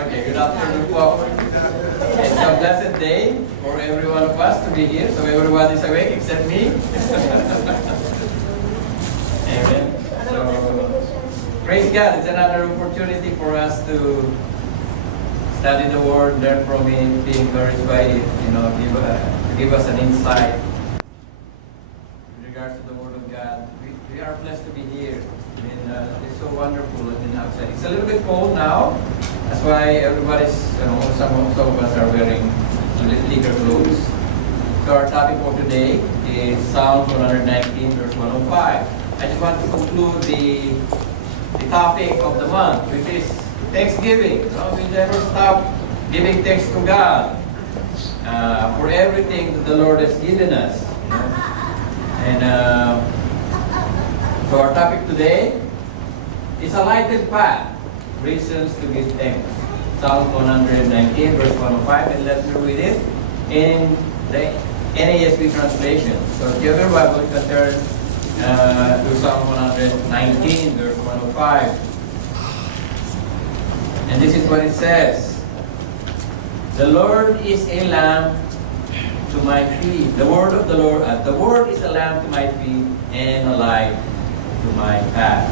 Okay, good afternoon po. It's a blessed day for every one of us to be here. So everyone is awake except me. Amen. So praise God. It's another opportunity for us to study the Word, learn from it, be encouraged by it. Give us an insight in regards to the Word of God. We are blessed to be here. It's so wonderful outside. It's a little bit cold now. That's why everybody's, some of us are wearing a little thicker clothes. So our topic for today is Psalm 119, verse 105. I just want to conclude the topic of the month, which is Thanksgiving. We never stop giving thanks to God for everything that the Lord has given us. And so our topic today is a lighted path. Reasons to give thanks. Psalm 119, verse 105, and let me read it in the NASB translation. So if you have your Bible, you can turn to Psalm 119, verse 105. And this is what it says. The Lord is a lamp to my feet. The word of the Lord, the word is a lamp to my feet and a light to my path.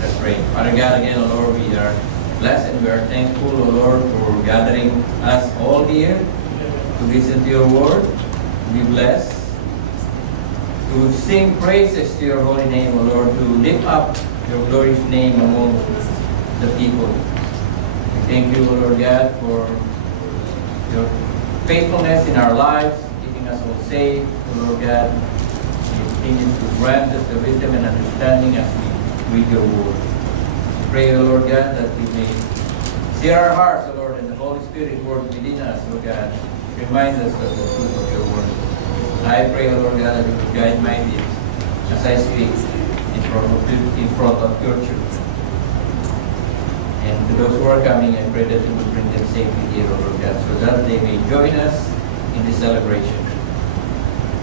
Let's pray. Father God, again, O Lord, we are blessed and we are thankful, O Lord, for gathering us all here to listen to your word, to be blessed, to sing praises to your holy name, O Lord, to lift up your glorious name among the people. We thank you, O Lord God, for your faithfulness in our lives, keeping us all safe, O Lord God. You continue to grant us the wisdom and understanding as we read your word. Pray, O Lord God, that we may see our hearts, O Lord, and the Holy Spirit work within us, O God. Remind us of the truth of your word. I pray, O Lord God, that you would guide my lips as I speak in front of your church. And to those who are coming, I pray that you would bring them safely here, O Lord God, so that they may join us in this celebration.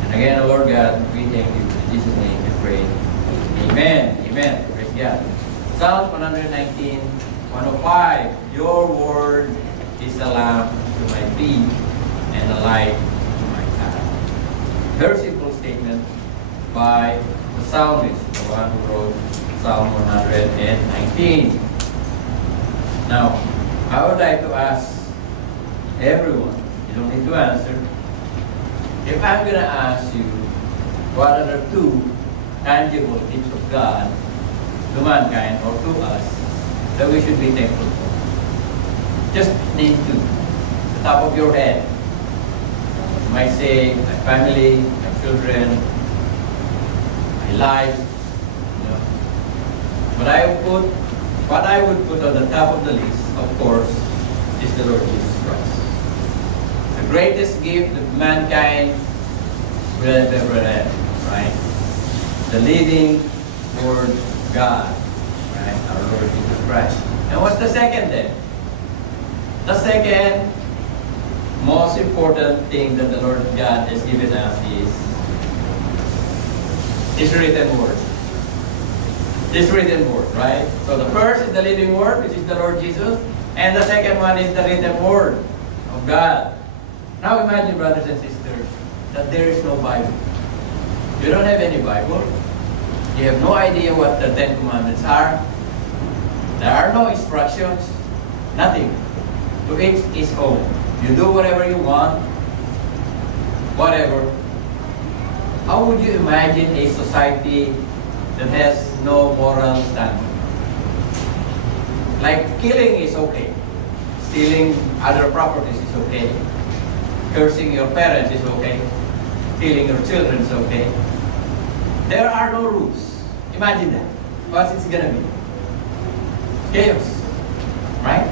And again, O Lord God, we thank you. In Jesus' name we pray. Amen. Amen. Praise God. Psalm 119, 105. Your word is a lamp to my feet and a light to my path. Very simple statement by the psalmist, the one who wrote Psalm 119. Now, I would like to ask everyone, you don't need to answer, if I'm going to ask you, what are the two tangible gifts of God to mankind or to us that we should be thankful for? Just name two. The top of your head. You might say, my family, my children, my life. But what I would put on the top of the list, of course, is the Lord Jesus Christ. The greatest gift that mankind will have ever had, right? The living Word God, right? Our Lord Jesus Christ. And what's the second then? The second most important thing that the Lord God has given us is His written Word. His written Word, right? So the first is the living Word, which is the Lord Jesus, and the second one is the written Word of God. Now imagine, brothers and sisters, that there is no Bible. You don't have any Bible. You have no idea what the Ten Commandments are. There are no instructions. Nothing. To each his own. You do whatever you want. Whatever. How would you imagine a society that has no moral standard? Like killing is okay. Stealing other properties is okay. Cursing your parents is okay. Stealing your children is okay. There are no rules. Imagine that. What it's gonna be? Chaos. Right?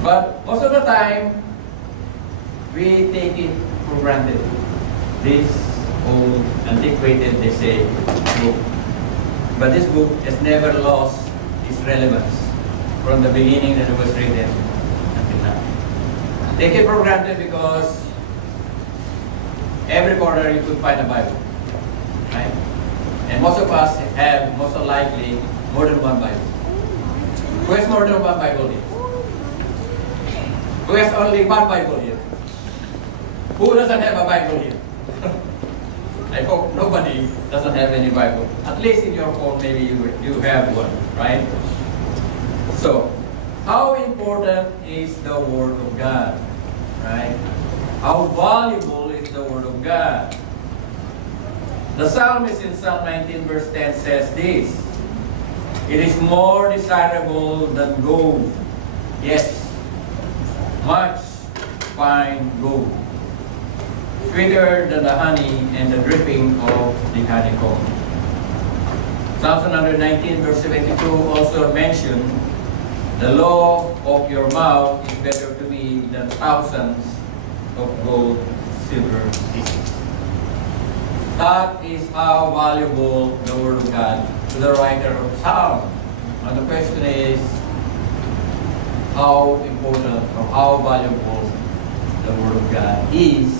But most of the time, we take it for granted. This old, antiquated, they say, book. But this book has never lost its relevance from the beginning that it was written until now. Take it for granted because every corner you could find a Bible. Right? And most of us have, most likely, more than one Bible. Who has more than one Bible here? Who has only one Bible here? Who doesn't have a Bible here? I hope nobody doesn't have any Bible. At least in your phone, maybe you have one, right? So, how important is the Word of God? Right? How valuable is the Word of God? The psalmist in Psalm 19 verse 10 says this, "It is more desirable than gold, yes, much fine gold, sweeter than the honey and the dripping of the honeycomb." Psalms 119 verse 72 also mentioned, "The law of your mouth is better to me than thousands of gold, silver pieces." That is how valuable the Word of God to the writer of Psalm. And the question is, how important or how valuable the Word of God is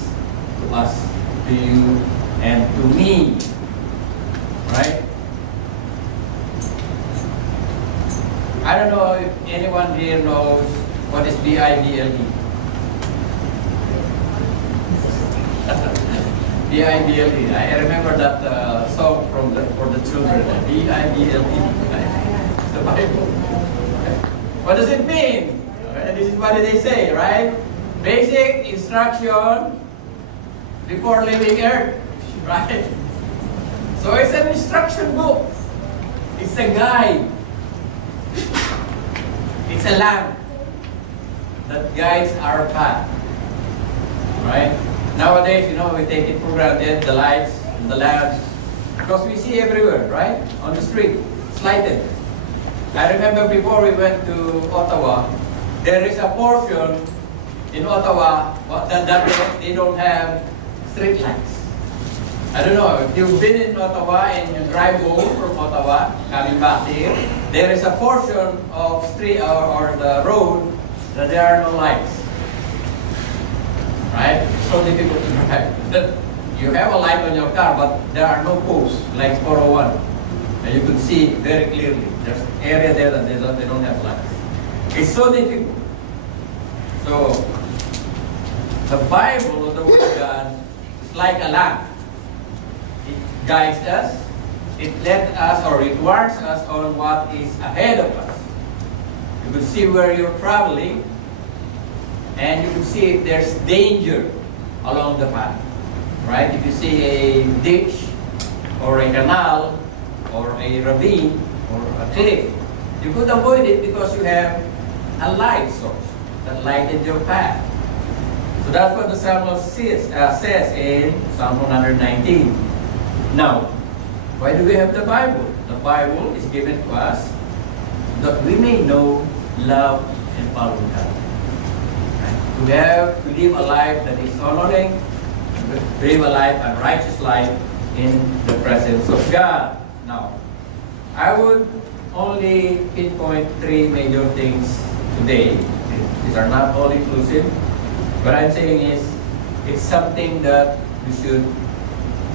to us, to you, and to me. Right? I don't know if anyone here knows what is BIBLE. BIBLE. I remember that song for the children. BIBLE. It's the Bible. What does it mean? This is what they say, right? Basic instruction before leaving Earth, right? So it's an instruction book. It's a guide. It's a lamp that guides our path, right? Nowadays, we take it for granted, the lights and the lamps, because we see everywhere, right? On the street, it's lighted. I remember before we went to Ottawa, there is a portion in Ottawa that they don't have street lights. I don't know, if you've been in Ottawa and you drive home from Ottawa, coming back here, there is a portion of street or the road that there are no lights. Right? It's so difficult to drive. You have a light on your car, but there are no posts like 401. And you can see very clearly. There's an area there that they don't have lights. It's so difficult. So, the Bible, or the Word of God, is like a lamp. It guides us, it lets us or it warns us on what is ahead of us. You can see where you're traveling, and you can see if there's danger along the path. Right? If you see a ditch, or a canal, or a ravine, or a cliff, you could avoid it because you have a light source that lighted your path. So that's what the psalmist says in Psalm 119. Now, why do we have the Bible? The Bible is given to us that we may know, love, and follow God. Right? To live a life that is honoring, to live a life, a righteous life in the presence of God. Now, I would only pinpoint 3 major things today. These are not all inclusive. What I'm saying is, it's something that we should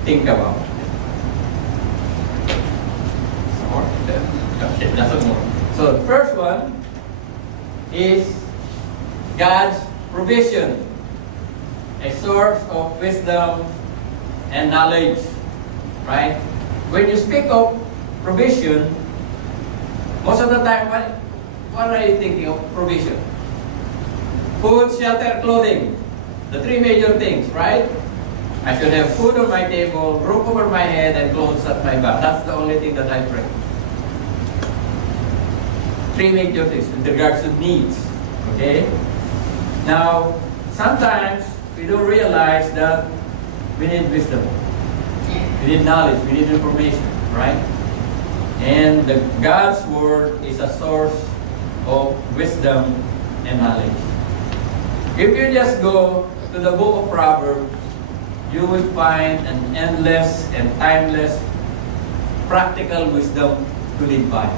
think about. Okay, that's more. So the first one is God's provision, a source of wisdom and knowledge. Right? When you speak of provision, most of the time, what are you thinking of provision? Food, shelter, clothing. The 3 major things, right? I should have food on my table, roof over my head, and clothes at my back. That's the only thing that I pray. 3 major things with regards to needs. Okay? Now, sometimes we don't realize that we need wisdom. We need knowledge. We need information. Right? And God's Word is a source of wisdom and knowledge. If you just go to the book of Proverbs, you will find an endless and timeless practical wisdom to live by.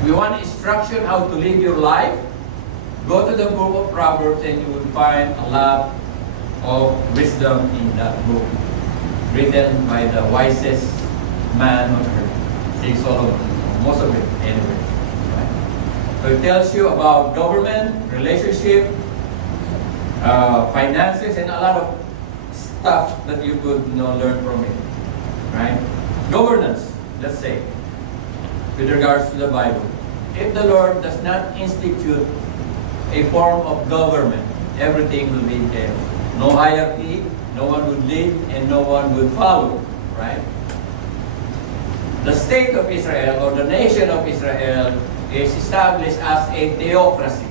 If you want instruction how to live your life, go to the book of Proverbs and you will find a lot of wisdom in that book, written by the wisest man on earth, King Solomon. Most of it, anyway. Right? So it tells you about government, relationship, finances, and a lot of stuff that you could learn from it. Right? Governance, let's say, with regards to the Bible. If the Lord does not institute a form of government, everything will be chaos. No hierarchy, no one would lead, and no one would follow. Right? The state of Israel, or the nation of Israel, is established as a theocracy.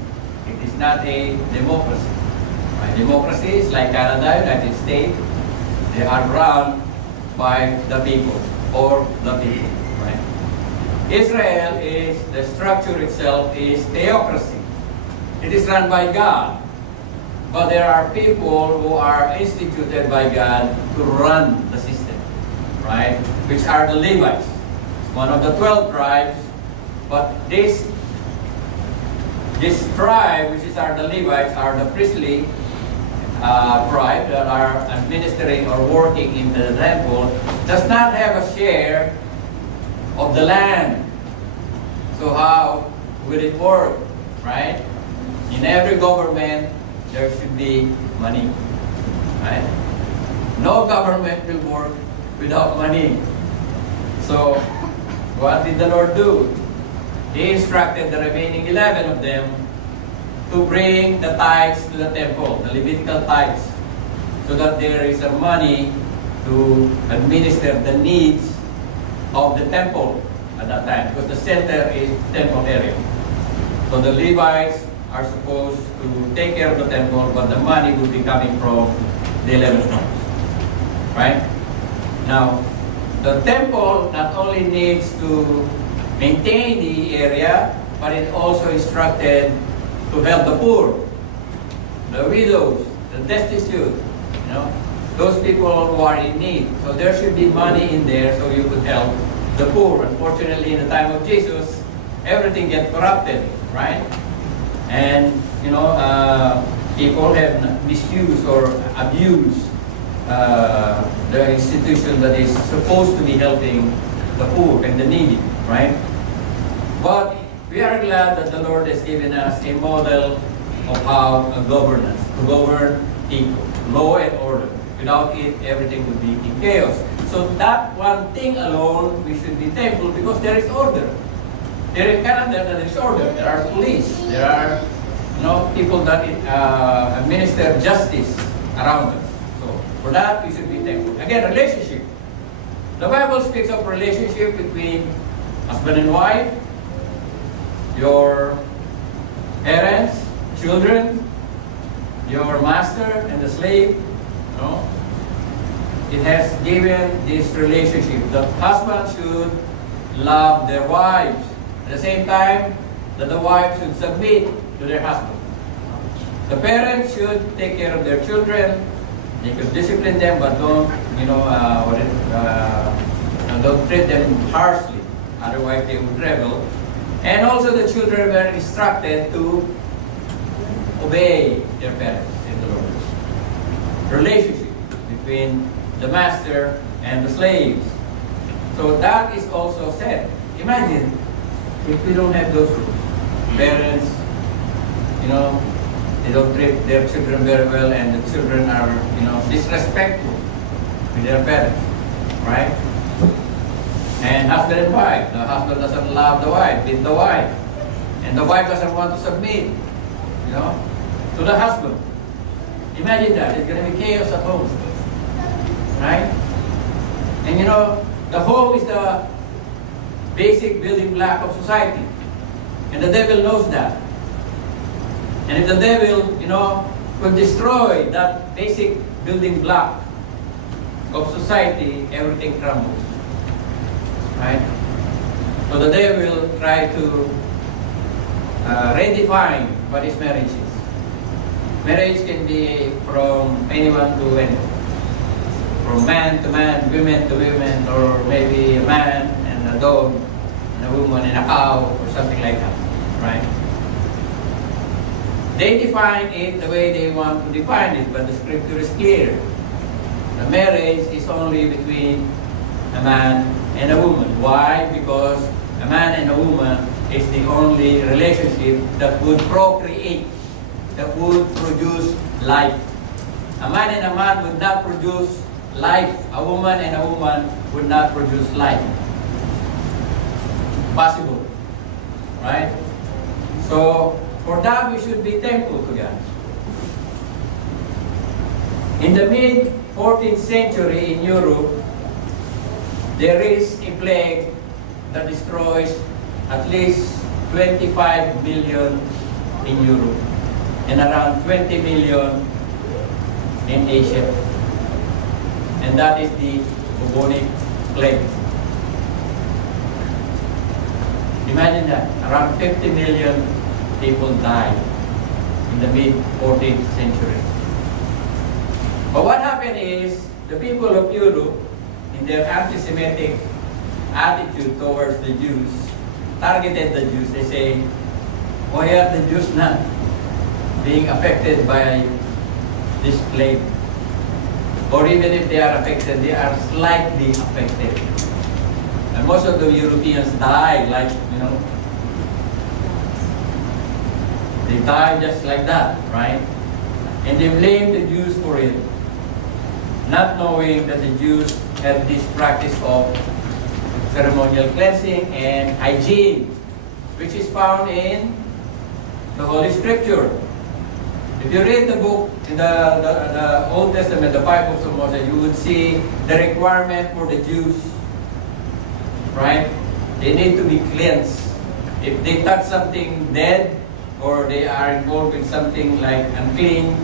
It is not a democracy. Right? Democracy is like Canada, United States. They are run by the people, or the people. Right? Israel is, the structure itself is theocracy. It is run by God. But there are people who are instituted by God to run the system, right? Which are the Levites. One of the 12 tribes, but this tribe, which are the Levites, are the priestly tribe that are administering or working in the temple, does not have a share of the land. So how will it work, right? In every government, there should be money, right? No government will work without money. So, what did the Lord do? He instructed the remaining 11 of them to bring the tithes to the temple, the Levitical tithes, so that there is a money to administer the needs of the temple at that time, because the center is temple area. So the Levites are supposed to take care of the temple, but the money would be coming from the 11 stones. Right? Now, the temple not only needs to maintain the area, but it also instructed to help the poor, the widows, the destitute, those people who are in need. So there should be money in there so you could help the poor. Unfortunately, in the time of Jesus, everything gets corrupted, right? And people have misused or abused the institution that is supposed to be helping the poor and the needy, right? But we are glad that the Lord has given us a model of how a governance, to govern people, law and order. Without it, everything would be in chaos. So that one thing alone, we should be thankful because there is order. There in Canada, there is order. There are police. There are people that administer justice around us. So for that, we should be thankful. Again, relationship. The Bible speaks of relationship between husband and wife, your parents, children, your master and the slave. It has given this relationship. The husband should love their wives. At the same time, that the wife should submit to their husband. The parents should take care of their children. They could discipline them, but don't, don't treat them harshly. Otherwise, they would rebel. And also, the children were instructed to obey their parents in the Lord. Relationship between the master and the slaves. So that is also said. Imagine if we don't have those rules. Parents, they don't treat their children very well, and the children are, disrespectful to their parents, right? And husband and wife. The husband doesn't love the wife, beat the wife. And the wife doesn't want to submit, to the husband. Imagine that. It's going to be chaos at home. Right? And the home is the basic building block of society. And the devil knows that. And if the devil, could destroy that basic building block of society, everything crumbles. Right? So the devil try to redefine what is marriage is. Marriage can be from anyone to anyone. From man to man, women to women, or maybe a man and a dog, and a woman and a cow, or something like that. Right? They define it the way they want to define it, but the scripture is clear. The marriage is only between a man and a woman. Why? Because a man and a woman is the only relationship that would procreate. that would produce life. A man and a man would not produce life. A woman and a woman would not produce life. Possible. Right? So, for that we should be thankful to God. In the mid-14th century in Europe, there is a plague that destroys at least 25 million in Europe and around 20 million in Asia. And that is the bubonic plague. Imagine that, around 50 million people died in the mid-14th century. But what happened is, the people of Europe, in their anti-Semitic attitude towards the Jews, targeted the Jews. They say, why are the Jews not being affected by this plague? Or even if they are affected, they are slightly affected. And most of the Europeans die like, they die just like that, right? And they blame the Jews for it, not knowing that the Jews had this practice of ceremonial cleansing and hygiene, which is found in the Holy Scripture. If you read the book, in the Old Testament, the 5 books of Moses, you would see the requirement for the Jews, right? They need to be cleansed. If they touch something dead, or they are involved with something like unclean,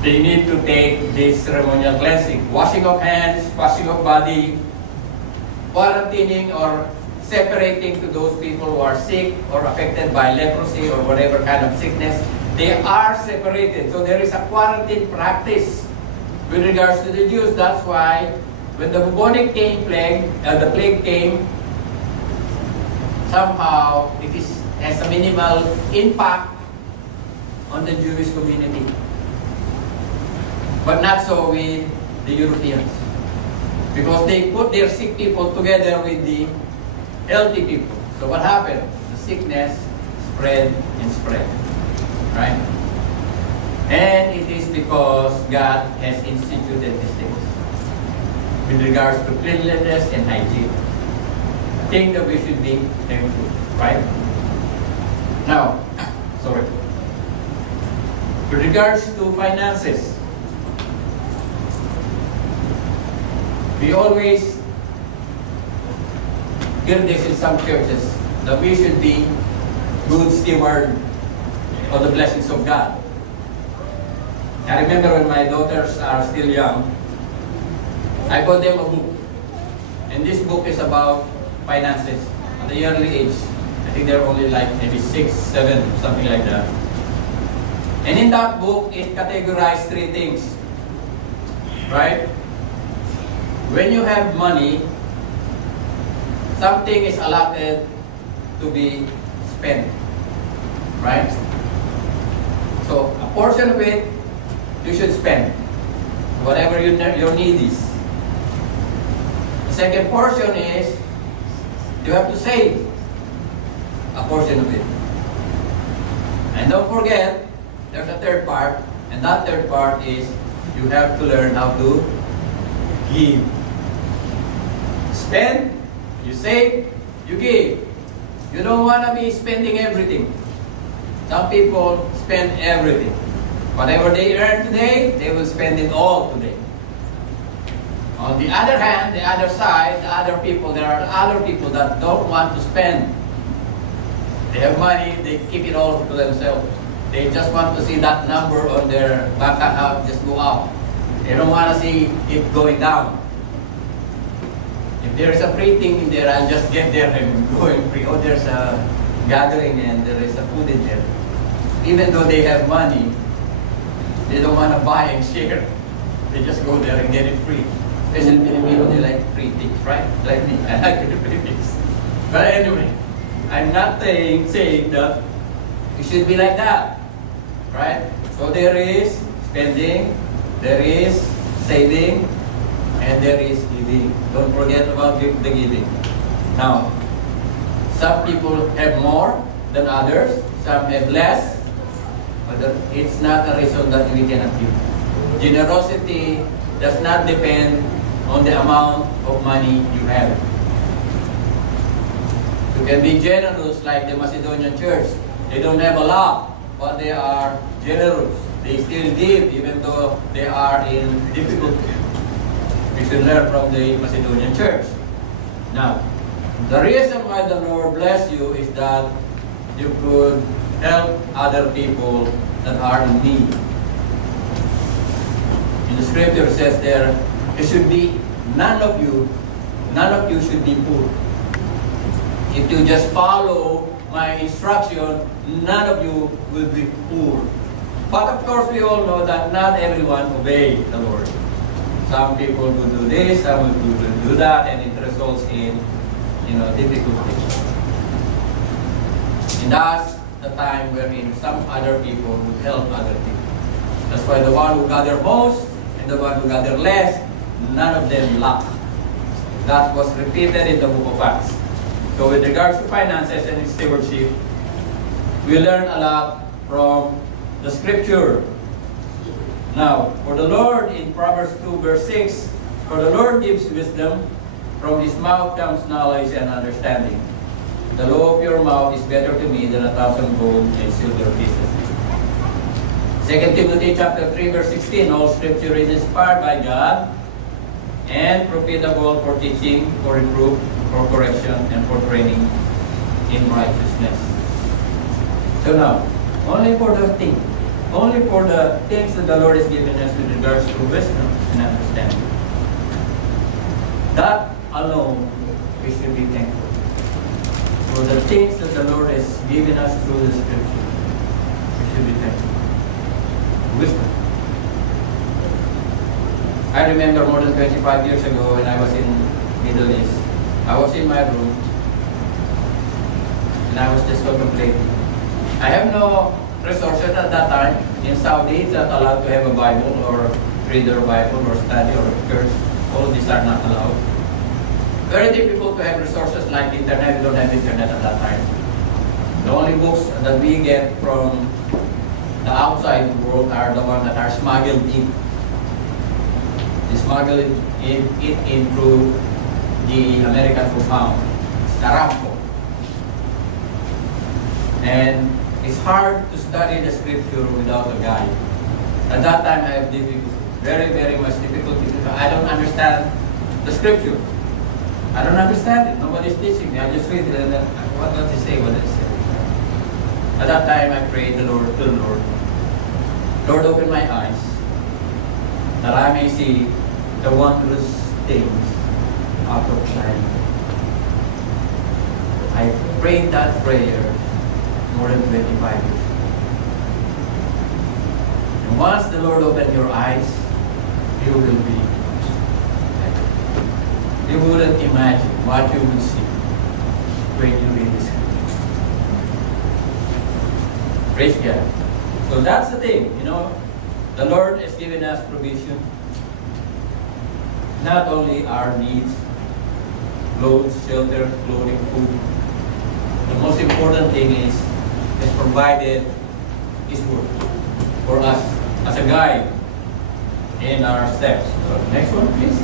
they need to take this ceremonial cleansing. Washing of hands, washing of body, quarantining or separating to those people who are sick or affected by leprosy or whatever kind of sickness. They are separated. So there is a quarantine practice with regards to the Jews. That's why when the bubonic plague, the plague came, somehow it has a minimal impact on the Jewish community. But not so with the Europeans. Because they put their sick people together with the healthy people. So what happened? The sickness spread and spread. Right? And it is because God has instituted these things with regards to cleanliness and hygiene. A thing that we should be thankful. Right? Now, sorry. With regards to finances, we always hear this in some churches, that we should be good steward of the blessings of God. I remember when my daughters are still young, I bought them a book. And this book is about finances at the early age. I think they're only like maybe 6, 7, something like that. And in that book, it categorized 3 things. Right? When you have money, something is allotted to be spent. Right? So, a portion of it, you should spend. Whatever your need is. The second portion is, you have to save a portion of it. And don't forget, there's a third part, and that third part is, you have to learn how to give. Spend, you save, you give. You don't want to be spending everything. Some people spend everything. Whatever they earn today, they will spend it all today. On the other hand, the other side, there are other people that don't want to spend. They have money, they keep it all to themselves. They just want to see that number on their bank account just go up. They don't want to see it going down. If there is a free thing in there, I'll just get there and go and free. Oh, there's a gathering and there is a food in there. Even though they have money, they don't want to buy and share. They just go there and get it free. Especially Filipino, they like free things, right? Like me, I like the free things. But anyway, I'm not saying that it should be like that, right? So there is spending, there is saving, and there is giving. Don't forget about the giving. Now, some people have more than others, some have less. But it's not a reason that we cannot give. Generosity does not depend on the amount of money you have. You can be generous like the Macedonian church. They don't have a lot, but they are generous. They still give even though they are in difficulty. We should learn from the Macedonian church. Now, the reason why the Lord bless you is that you could help other people that are in need. In the scripture it says there, it should be none of you should be poor. If you just follow my instruction, none of you will be poor. But of course we all know that not everyone obey the Lord. Some people will do this, some people will do that, and it results in difficulties. And that's the time wherein some other people would help other people. That's why the one who gather most and the one who gather less, none of them lack. That was repeated in the book of Acts. So with regards to finances and stewardship, we learn a lot from the scripture. Now, for the Lord, in Proverbs 2 verse 6, for the Lord gives wisdom, from his mouth comes knowledge and understanding. The law of your mouth is better to me than 1,000 gold and silver pieces. 2 Timothy chapter 3 verse 16, all scripture is inspired by God and profitable for teaching, for reproof, for correction, and for training in righteousness. So now, only for the things that the Lord has given us with regards to wisdom and understanding. That alone, we should be thankful. For the things that the Lord has given us through the scripture, we should be thankful. Wisdom. I remember more than 25 years ago when I was in Middle East, I was in my room and I was just contemplating. I have no resources at that time. In Saudi, it's not allowed to have a Bible or read their Bible or study or church. All of these are not allowed. Very difficult to have resources like internet. We don't have internet at that time. The only books that we get from the outside world are the ones that are smuggled in. They smuggle it in through the American compound. It's Aramco. And it's hard to study the scripture without a guide. At that time I have difficulty, very, very much difficulty because I don't understand the scripture. I don't understand it. Nobody's teaching me. I just read it and then, what does it say? What does it say? At that time I prayed to the Lord. Lord, open my eyes that I may see the wondrous things out of China. I prayed that prayer more than 25 years. And once the Lord opened your eyes, you will be happy. You wouldn't imagine what you will see when you read the scripture. Praise God. So that's the thing, the Lord has given us provision. Not only our needs, clothes, shelter, clothing, food. The most important thing is provided His word for us as a guide in our steps. So next one, please.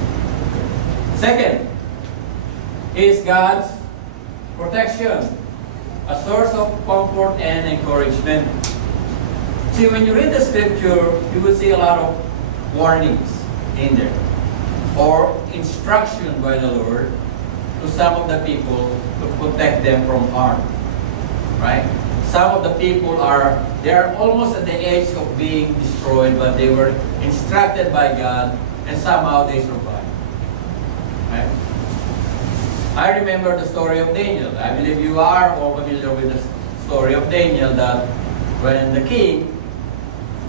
Second is God's protection, a source of comfort and encouragement. See, when you read the scripture, you will see a lot of warnings in there, or instruction by the Lord to some of the people to protect them from harm. Right? Some of the people they are almost at the edge of being destroyed, but they were instructed by God, and somehow they survived. Right? I remember the story of Daniel. I believe you are all familiar with the story of Daniel, that when the king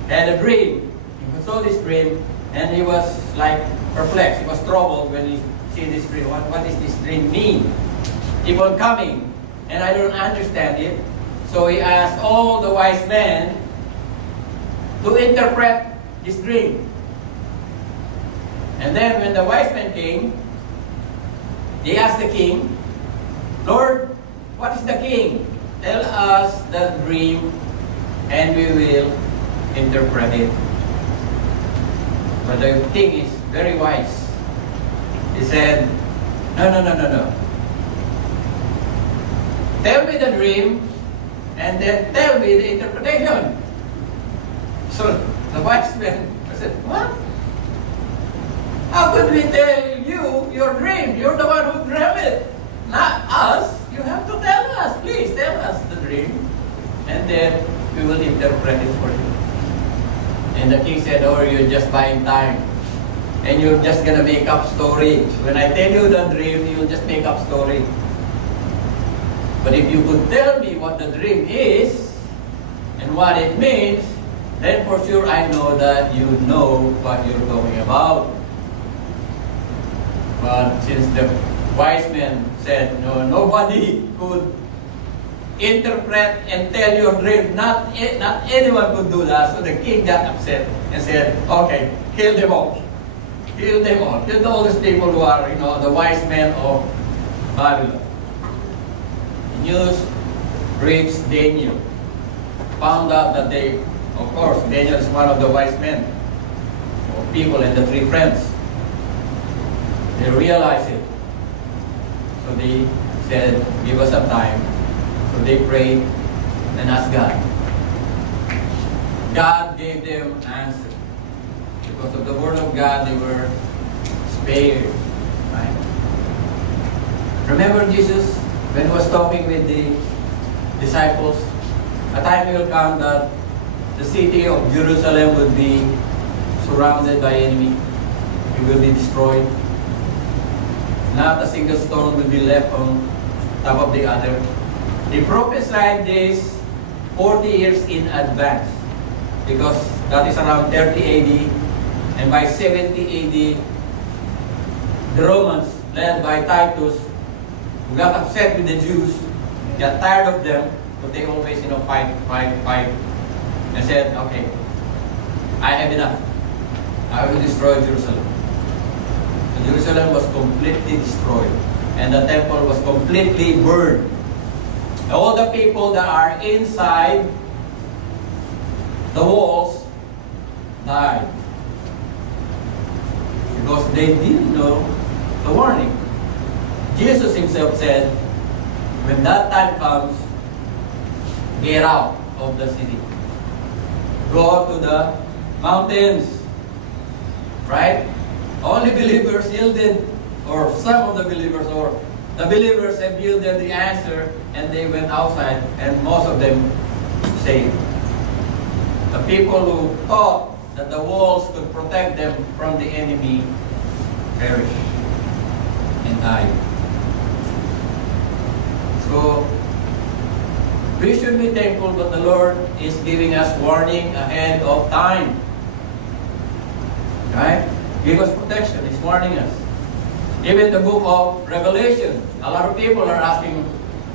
had a dream, he saw this dream, and he was like perplexed. He was troubled when he see this dream. What does this dream mean? Keep on coming, and I don't understand it. So he asked all the wise men to interpret this dream. And then when the wise men came, they asked the king, Lord, what is the king? Tell us the dream and we will interpret it. But the king is very wise. He said, no. Tell me the dream, and then tell me the interpretation. So the wise man said, what? How could we tell you your dream? You're the one who dreamt it, not us. You have to tell us. Please tell us the dream, and then we will interpret it for you. And the king said, oh, you're just buying time. And you're just going to make up story. When I tell you the dream, you'll just make up story. But if you could tell me what the dream is and what it means, then for sure I know that you know what you're talking about. But since the wise man said, no, nobody could interpret and tell your dream, not anyone could do that. So the king got upset and said, okay, kill them all. Kill them all. Kill all these people who are, the wise men of Babylon. The news reached Daniel. Found out that of course, Daniel is one of the wise men or people and the three friends. They realized it. So they said, give us some time. So they prayed and asked God. God gave them an answer. Because of the word of God, they were spared. Right? Remember Jesus, when he was talking with the disciples, a time will come that the city of Jerusalem would be surrounded by enemy. It will be destroyed. Not a single stone will be left on top of the other. He prophesied this 40 years in advance, because that is around 30 AD, and by 70 AD, the Romans, led by Titus, who got upset with the Jews, got tired of them, but they always, fight, and said, okay, I have enough. I will destroy Jerusalem. So Jerusalem was completely destroyed, and the temple was completely burned. All the people that are inside the walls died, because they didn't know the warning. Jesus himself said, when that time comes, get out of the city. Go to the mountains. Right? Only believers yielded, or some of the believers, or the believers have yielded the answer, and they went outside, and most of them saved. The people who thought that the walls could protect them from the enemy perished and died. So, we should be thankful that the Lord is giving us warning ahead of time. Right? Give us protection. He's warning us. Even the book of Revelation, a lot of people are asking,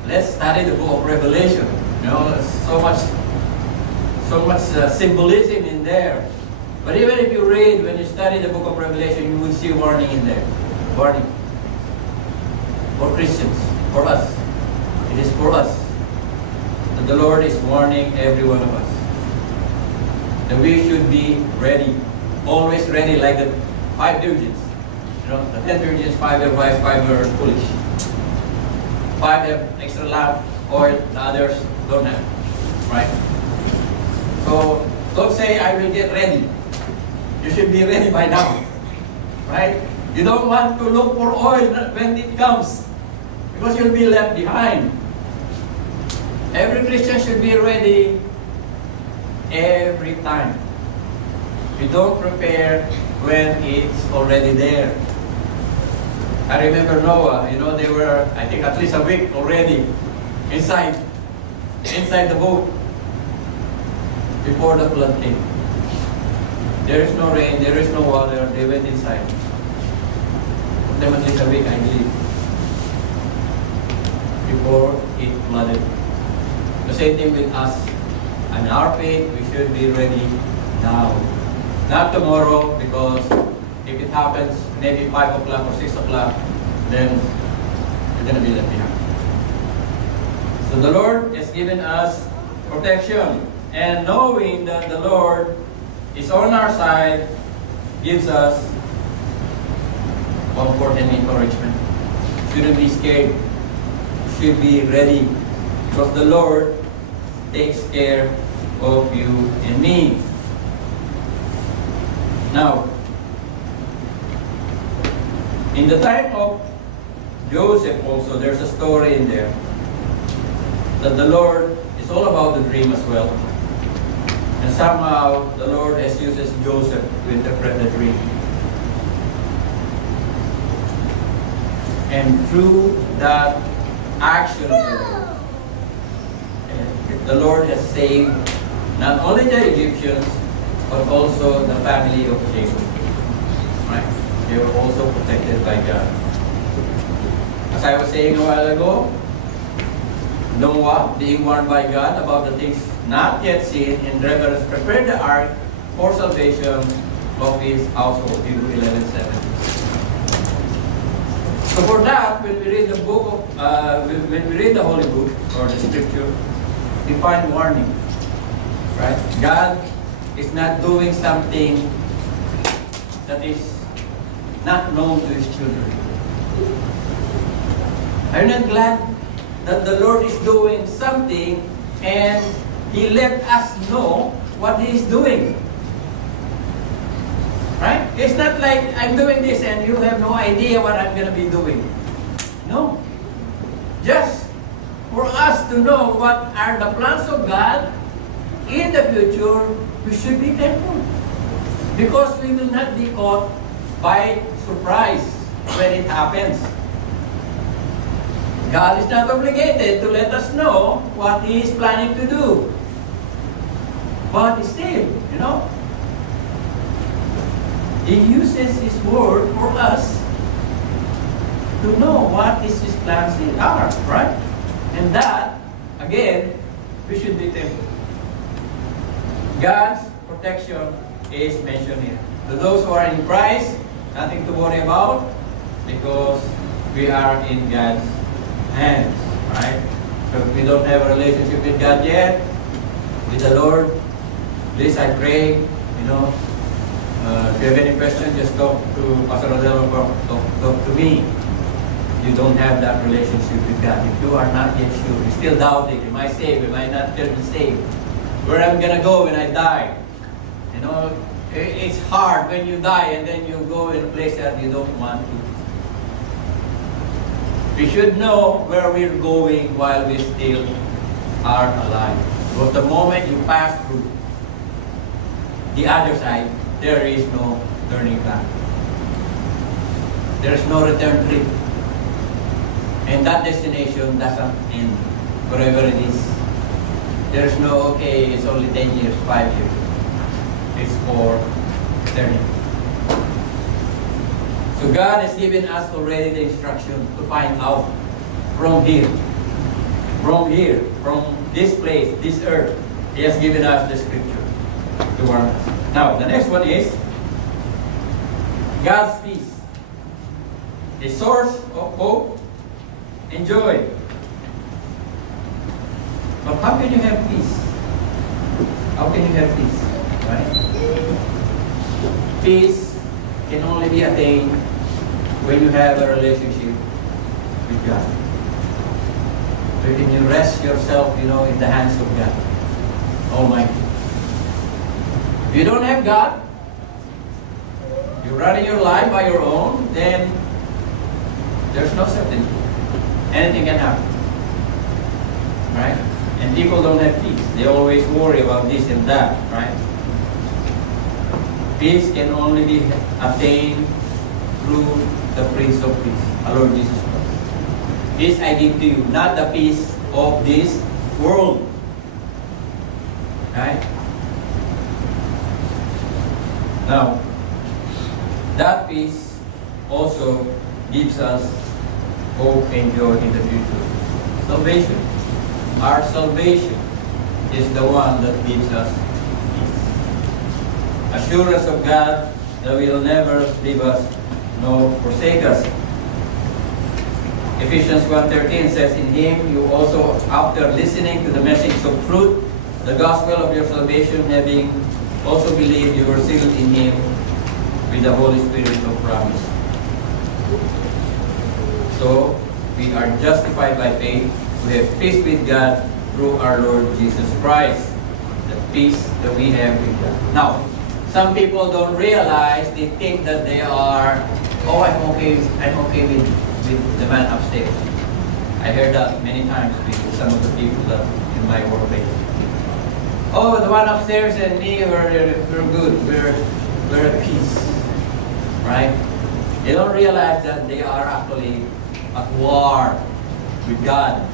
let's study the book of Revelation. So much symbolism in there. But even if you read, when you study the book of Revelation, you will see warning in there. Warning. For Christians. For us. It is for us. That the Lord is warning every one of us. That we should be ready. Always ready, like the 5 virgins. The 10 virgins, 5 are wise, 5 are foolish. 5 have extra lamp, oil, the others don't have. Right? So, don't say, I will get ready. You should be ready by now. Right? You don't want to look for oil when it comes, because you'll be left behind. Every Christian should be ready every time. You don't prepare when it's already there. I remember Noah, they were, I think, at least a week already inside the boat before the flood came. There is no rain, there is no water, they went inside. Took them at least a week, I believe, before it flooded. The same thing with us. And our faith, we should be ready now. Not tomorrow, because if it happens maybe 5 o'clock or 6 o'clock, then you're going to be left behind. So the Lord has given us protection. And knowing that the Lord is on our side gives us comfort and encouragement. Shouldn't be scared. Should be ready. Because the Lord takes care of you and me. Now, in the time of Joseph also, there's a story in there that the Lord is all about the dream as well. And somehow the Lord has uses Joseph to interpret the dream. And through that action of the Lord has saved not only the Egyptians, but also the family of Jacob. Right? They were also protected by God. As I was saying a while ago, Noah, being warned by God about the things not yet seen, in reverence prepared the ark for salvation of his household. Hebrews 11:7. So for that, when we read the book of, when we read the Holy Book or the Scripture, we find warning. Right? God is not doing something that is not known to His children. Are you not glad that the Lord is doing something and He let us know what He is doing? Right? It's not like I'm doing this and you have no idea what I'm going to be doing. No. Just for us to know what are the plans of God in the future, we should be careful. Because we will not be caught by surprise when it happens. God is not obligated to let us know what He is planning to do. But still, He uses His word for us to know what His plans are, right? And that, again, we should be thankful. God's protection is mentioned here. To those who are in Christ, nothing to worry about because we are in God's hands, right? So if we don't have a relationship with God yet, with the Lord, please I pray, if you have any question, just talk to Pastor Rodel or talk to me. You don't have that relationship with God. If you are not yet sure, you're still doubting, am I saved? Am I not yet saved? Where I'm gonna go when I die? It's hard when you die and then you go in a place that you don't want to. We should know where we're going while we still are alive. But the moment you pass through the other side, there is no turning back. There is no return trip. And that destination doesn't end wherever it is. There's no, okay, it's only 10 years, 5 years. It's for eternity. So God has given us already the instruction to find out from here, from this place, this earth. He has given us the scripture to warn us. Now, the next one is God's peace, a source of hope and joy. But how can you have peace? How can you have peace? Right? Peace can only be attained when you have a relationship with God. So when you rest yourself, in the hands of God Almighty. If you don't have God, you're running your life by your own, then there's no certainty. Anything can happen. Right? And people don't have peace. They always worry about this and that, right? Peace can only be attained through the Prince of Peace, our Lord Jesus Christ. Peace I give to you, not the peace of this world. Right? Now, that peace also gives us hope and joy in the future. Salvation. Our salvation is the one that gives us peace. Assurance of God that He will never leave us nor forsake us. Ephesians 1:13 says, in Him you also, after listening to the message of truth, the gospel of your salvation, having also believed, you were sealed in Him with the Holy Spirit of promise. So, we are justified by faith. We have peace with God through our Lord Jesus Christ. The peace that we have with God. Now, some people don't realize, they think that they are, oh, I'm okay with the man upstairs. I heard that many times with some of the people that in my workplace. Oh, the one upstairs and me, we're good. We're at peace. Right? They don't realize that they are actually at war with God.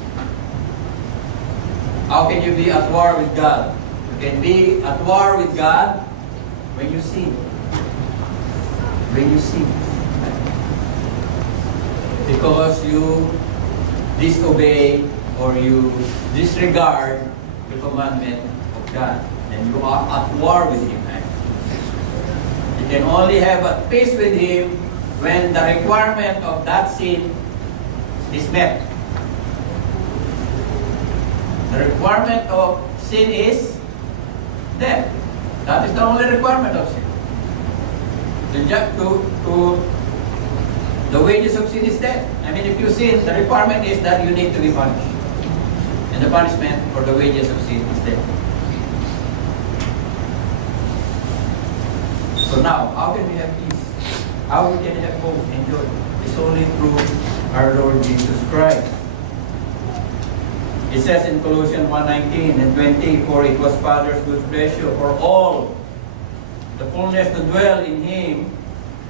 How can you be at war with God? You can be at war with God when you sin. When you sin. Because you disobey or you disregard the commandment of God. And you are at war with Him. You can only have a peace with Him when the requirement of that sin is met. The requirement of sin is death. That is the only requirement of sin. The wages of sin is death. I mean, if you sin, the requirement is that you need to be punished. And the punishment for the wages of sin is death. So now, how can we have peace? How we can have hope and joy? It's only through our Lord Jesus Christ. It says in Colossians 1:19 and 20, for it was Father's good pleasure for all the fullness to dwell in Him,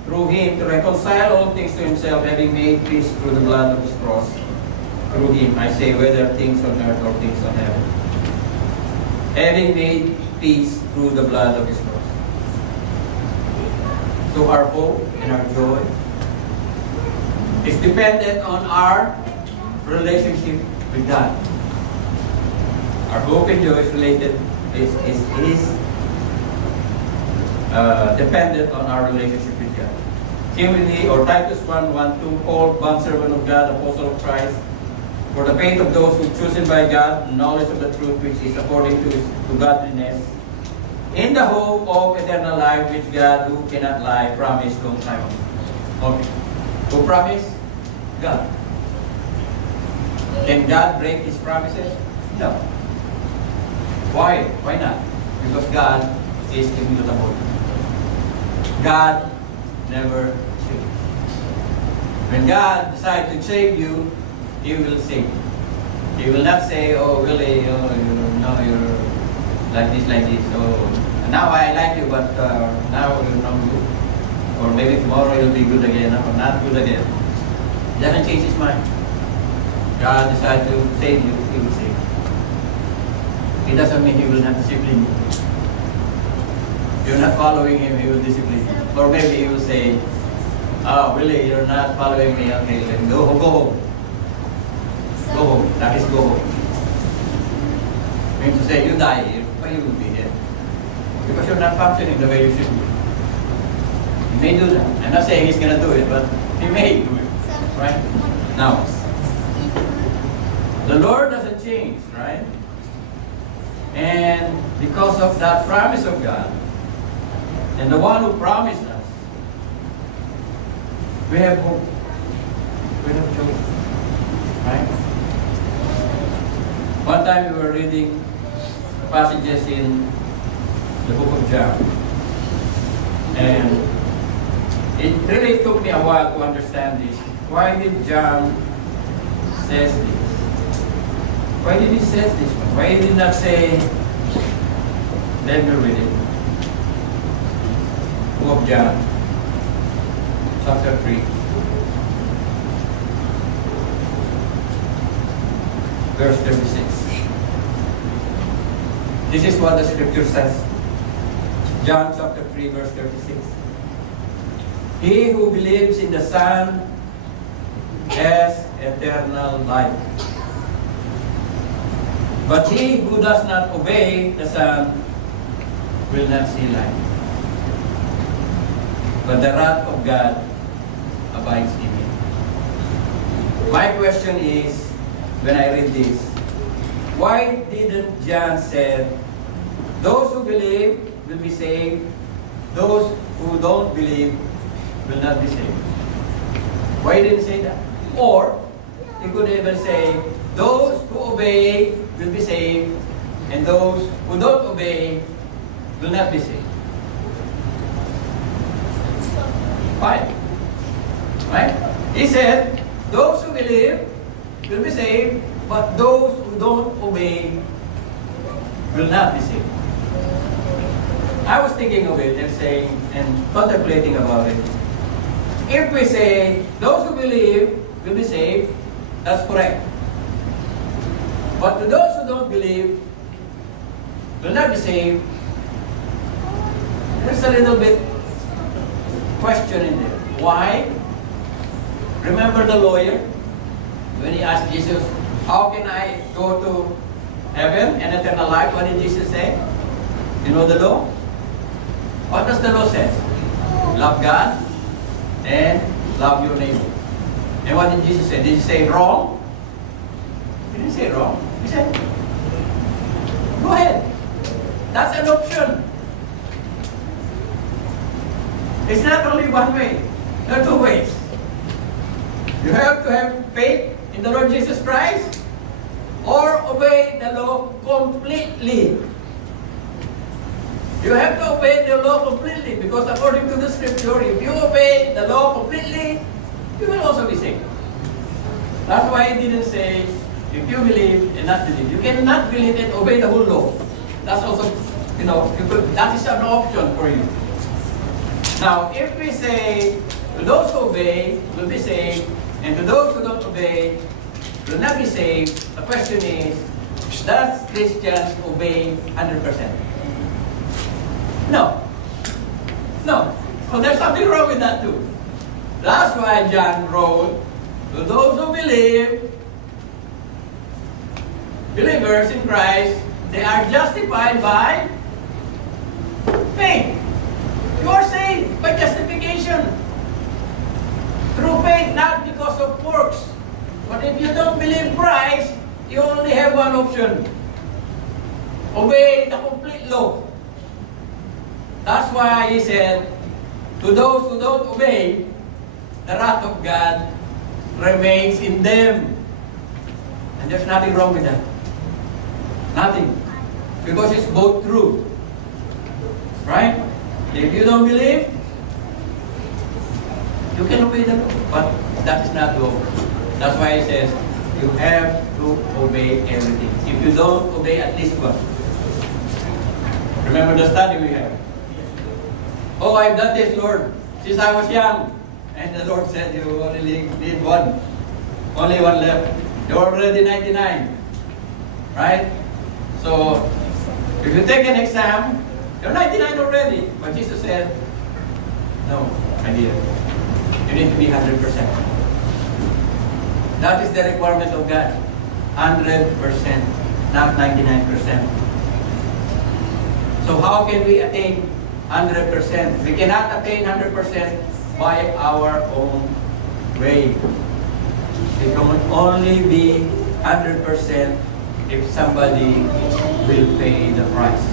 through Him to reconcile all things to Himself, having made peace through the blood of His cross. Through Him, I say, whether things on earth or things on heaven. Having made peace through the blood of His cross. So our hope and our joy is dependent on our relationship with God. Our hope and joy is related, is dependent on our relationship with God. Timothy or Titus 1:1-2, Paul, bondservant of God, apostle of Christ, for the faith of those who chosen by God, knowledge of the truth which is according to godliness, in the hope of eternal life which God, who cannot lie, promised long time ago. Okay. Who promised? God. Can God break His promises? No. Why? Why not? Because God is immutable. God never changes. When God decides to save you, He will save you. He will not say, oh really, you're like this, oh, now I like you, but now you're not good. Or maybe tomorrow you'll be good again, or not good again. He doesn't change His mind. God decides to save you, He will save you. It doesn't mean He will not discipline you. If you're not following Him, He will discipline you. Or maybe He will say, oh really, you're not following me, okay, then go home. Go home, that is go home. Means to say, you die here, but you will be here. Because you're not functioning the way you should be. He may do that. I'm not saying He's going to do it, but He may do it. Right? Now, the Lord doesn't change, right? And because of that promise of God, and the one who promised us, we have hope. We have joy. Right? One time we were reading passages in the book of John. And it really took me a while to understand this. Why did John says this? Why did he say this one? Why did he not say, let me read it. Book of John, chapter 3. Verse 36. This is what the scripture says. John chapter 3, verse 36. He who believes in the Son has eternal life. But he who does not obey the Son will not see life. But the wrath of God abides in him. My question is, when I read this, why didn't John say, Those who believe will be saved. Those who don't believe will not be saved. Why didn't he say that? Or, he could even say, those who obey will be saved, and those who don't obey will not be saved. Fine. Right? He said, those who believe will be saved, but those who don't obey will not be saved. I was thinking of it and saying, and contemplating about it. If we say, those who believe will be saved, that's correct. But to those who don't believe will not be saved, there's a little bit question in there. Why? Remember the lawyer? When he asked Jesus, how can I go to heaven and eternal life? What did Jesus say? You know the law? What does the law say? Love God and love your neighbor. And what did Jesus say? Did he say wrong? He didn't say wrong. He said, go ahead. That's an option. It's not only one way. There are two ways. You have to have faith in the Lord Jesus Christ or obey the law completely. You have to obey the law completely because according to the scripture, if you obey the law completely, you will also be saved. That's why he didn't say, if you believe and not believe. You cannot believe and obey the whole law. That's also, that is an option for you. Now, if we say, to those who obey will be saved, and to those who don't obey will not be saved, the question is, does Christians obey 100%? No. No. So there's something wrong with that too. That's why John wrote, to those who believe, believers in Christ, they are justified by faith. You are saved by justification. Through faith, not because of works. But if you don't believe Christ, you only have one option. Obey the complete law. That's why he said, to those who don't obey, the wrath of God remains in them. And there's nothing wrong with that. Nothing. Because it's both true. Right? If you don't believe, you can obey the law. But that is not law. That's why he says, you have to obey everything. If you don't obey at least one. Remember the study we had? Oh, I've done this, Lord, since I was young. And the Lord said, you only need one. Only one left. You're already 99. Right? So, if you take an exam, you're 99 already. But Jesus said, no, my dear. You need to be 100%. That is the requirement of God. 100%, not 99%. So how can we attain 100%? We cannot attain 100% by our own way. It can only be 100% if somebody will pay the price.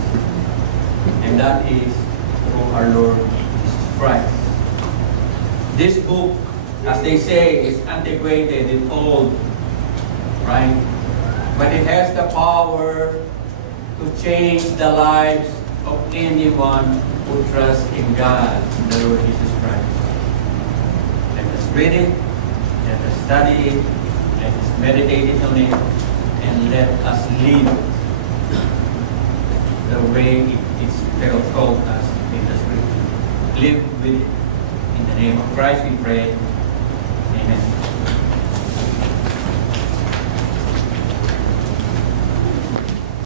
And that is through our Lord Jesus Christ. This book, as they say, is antiquated, it's old, right? But it has the power to change the lives of anyone who trusts in God, the Lord Jesus Christ. Let us read it, let us study it, let us meditate on it, and let us live the way it is told us in the Scripture. Live with it. In the name of Christ we pray.